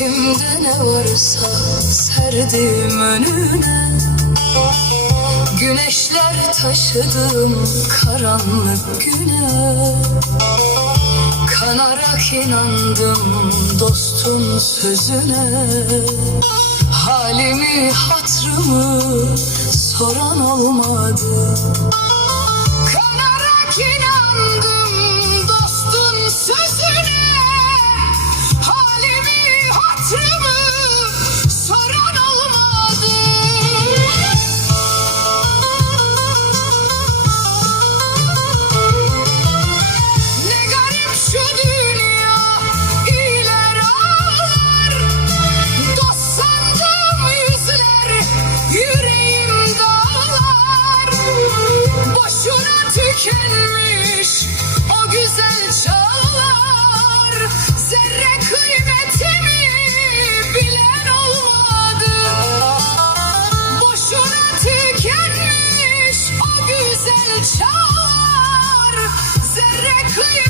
İçimde ne varsa serdim önüne. Güneşler taşıdım karanlık güne. Kanarak inandım dostun sözüne. Halimi hatrımı soran olmadı. Kanarak inandım dostun sözüne. Halimi hatrımı soran olmadı. Ne garip şu dünya, iyiler ağlar. Dost sandığım yüzler, yüreğim dağlar. Boşuna tükenmiş o güzel çağlar. Zerre kıymetimi bilen olmadı. Boşuna tükenmiş o güzel çağlar. Zerre kıymetimi